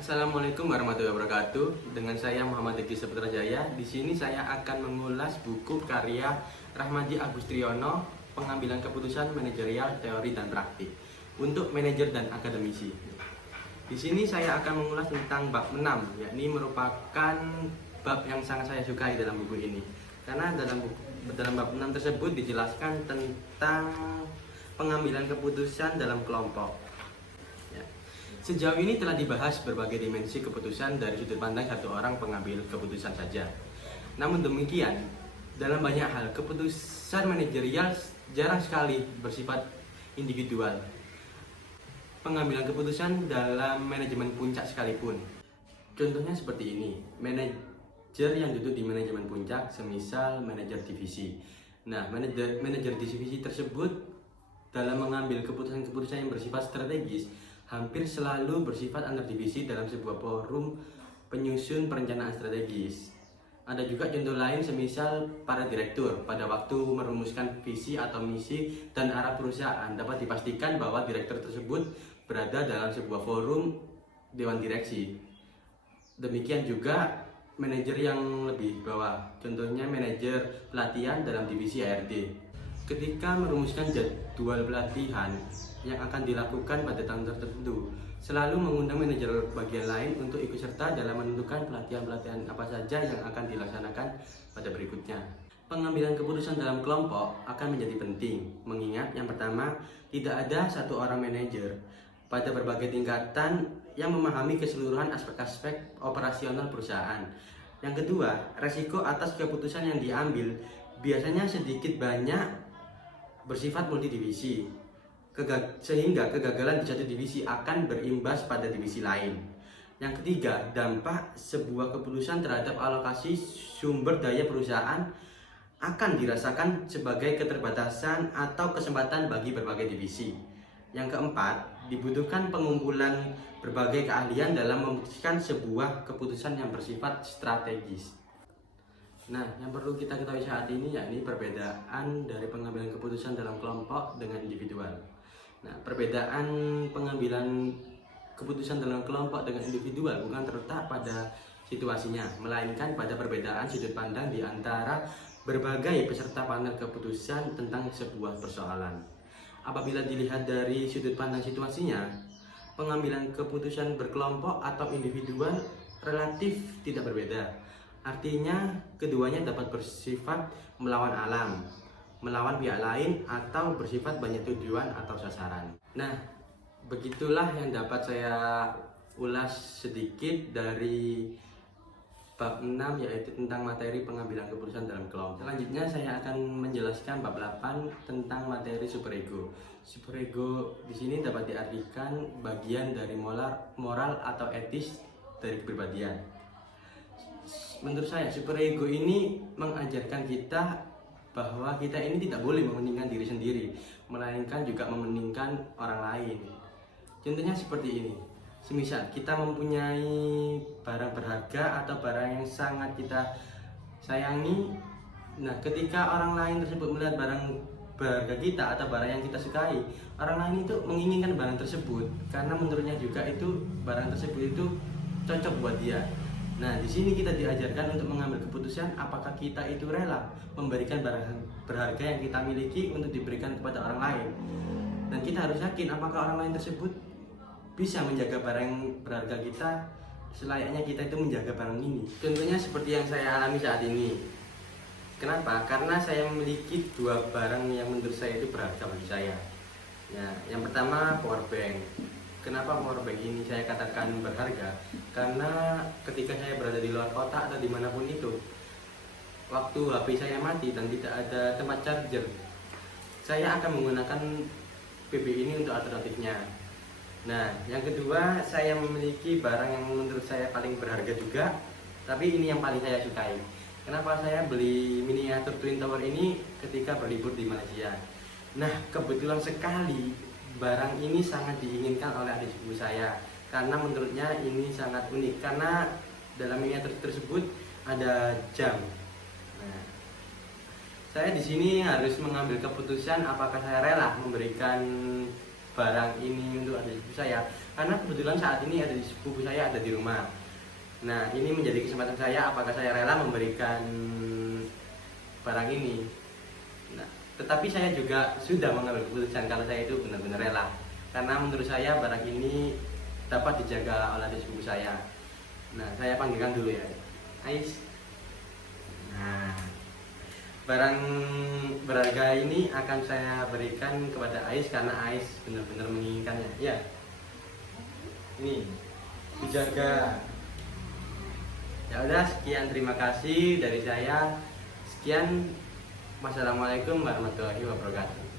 Assalamualaikum warahmatullahi wabarakatuh. Dengan saya Muhammad Eki Saputra Jaya. Di sini saya akan mengulas buku karya Rahmadi Agustriono, Pengambilan Keputusan Manajerial Teori dan Praktik untuk Manajer dan Akademisi. Di sini saya akan mengulas tentang bab 6, yakni merupakan bab yang sangat saya sukai dalam buku ini. Karena dalam bab 6 tersebut dijelaskan tentang pengambilan keputusan dalam kelompok. Sejauh ini telah dibahas berbagai dimensi keputusan dari sudut pandang satu orang pengambil keputusan saja. Namun demikian, dalam banyak hal keputusan manajerial jarang sekali bersifat individual. Pengambilan keputusan dalam manajemen puncak sekalipun. Contohnya seperti ini, manajer yang duduk di manajemen puncak, semisal manajer divisi. Nah, manajer divisi tersebut dalam mengambil keputusan-keputusan yang bersifat strategis hampir selalu bersifat antar divisi dalam sebuah forum penyusun perencanaan strategis. Ada juga contoh lain semisal para direktur pada waktu merumuskan visi atau misi dan arah perusahaan, dapat dipastikan bahwa direktur tersebut berada dalam sebuah forum dewan direksi. Demikian juga manajer yang lebih bawah, contohnya manajer pelatihan dalam divisi ARD. Ketika merumuskan jadwal pelatihan yang akan dilakukan pada tahun tertentu, selalu mengundang manajer bagian lain untuk ikut serta dalam menentukan pelatihan-pelatihan apa saja yang akan dilaksanakan pada berikutnya. Pengambilan keputusan dalam kelompok akan menjadi penting, mengingat yang pertama, tidak ada satu orang manajer pada berbagai tingkatan yang memahami keseluruhan aspek-aspek operasional perusahaan. Yang kedua, resiko atas keputusan yang diambil biasanya sedikit banyak bersifat multidivisi, sehingga kegagalan di satu divisi akan berimbas pada divisi lain. Yang ketiga, dampak sebuah keputusan terhadap alokasi sumber daya perusahaan akan dirasakan sebagai keterbatasan atau kesempatan bagi berbagai divisi. Yang keempat, dibutuhkan pengumpulan berbagai keahlian dalam memutuskan sebuah keputusan yang bersifat strategis. Nah, yang perlu kita ketahui saat ini yakni perbedaan dari pengambilan keputusan dalam kelompok dengan individual. Nah, perbedaan pengambilan keputusan dalam kelompok dengan individual bukan terletak pada situasinya, melainkan pada perbedaan sudut pandang di antara berbagai peserta panel keputusan tentang sebuah persoalan. Apabila dilihat dari sudut pandang situasinya, pengambilan keputusan berkelompok atau individual relatif tidak berbeda. Artinya, keduanya dapat bersifat melawan alam, melawan pihak lain, atau bersifat banyak tujuan atau sasaran. Nah, begitulah yang dapat saya ulas sedikit dari bab 6, yaitu tentang materi pengambilan keputusan dalam kelompok. Selanjutnya saya akan menjelaskan bab 8 tentang materi superego. Superego di sini dapat diartikan bagian dari moral atau etis dari kepribadian. Menurut saya, superego ini mengajarkan kita bahwa kita ini tidak boleh mementingkan diri sendiri, melainkan juga mementingkan orang lain. Contohnya seperti ini. Semisal kita mempunyai barang berharga atau barang yang sangat kita sayangi. Nah, ketika orang lain tersebut melihat barang berharga kita atau barang yang kita sukai, orang lain itu menginginkan barang tersebut karena menurutnya juga itu barang tersebut itu cocok buat dia. Nah, di sini kita diajarkan untuk mengambil keputusan apakah kita itu rela memberikan barang berharga yang kita miliki untuk diberikan kepada orang lain. Dan kita harus yakin apakah orang lain tersebut bisa menjaga barang berharga kita selayaknya kita itu menjaga barang ini. Contohnya seperti yang saya alami saat ini. Kenapa? Karena saya memiliki dua barang yang menurut saya itu berharga bagi saya. Ya, yang pertama power bank. Kenapa powerbank ini saya katakan berharga? Karena ketika saya berada di luar kota atau dimanapun itu, waktu HP saya mati dan tidak ada tempat charger, saya akan menggunakan PB ini untuk alternatifnya. Nah, yang kedua, saya memiliki barang yang menurut saya paling berharga juga, tapi ini yang paling saya sukai. Kenapa saya beli miniatur Twin Tower ini ketika berlibur di Malaysia? Nah, kebetulan sekali barang ini sangat diinginkan oleh adik sepupu saya karena menurutnya ini sangat unik karena dalam miniatur tersebut ada jam. Nah, saya di sini harus mengambil keputusan apakah saya rela memberikan barang ini untuk adik sepupu saya karena kebetulan saat ini ada di sepupu saya ada di rumah. Nah, ini menjadi kesempatan saya, apakah saya rela memberikan barang ini. Nah, tetapi saya juga sudah mengambil keputusan kalau saya itu benar-benar rela, karena menurut saya barang ini dapat dijaga oleh sepupu saya. Nah, saya panggilkan dulu ya, Ais. Nah, barang berharga ini akan saya berikan kepada Ais karena Ais benar-benar menginginkannya. Ya, ini dijaga. Ya udah, sekian, terima kasih dari saya. Sekian, wassalamualaikum warahmatullahi wabarakatuh.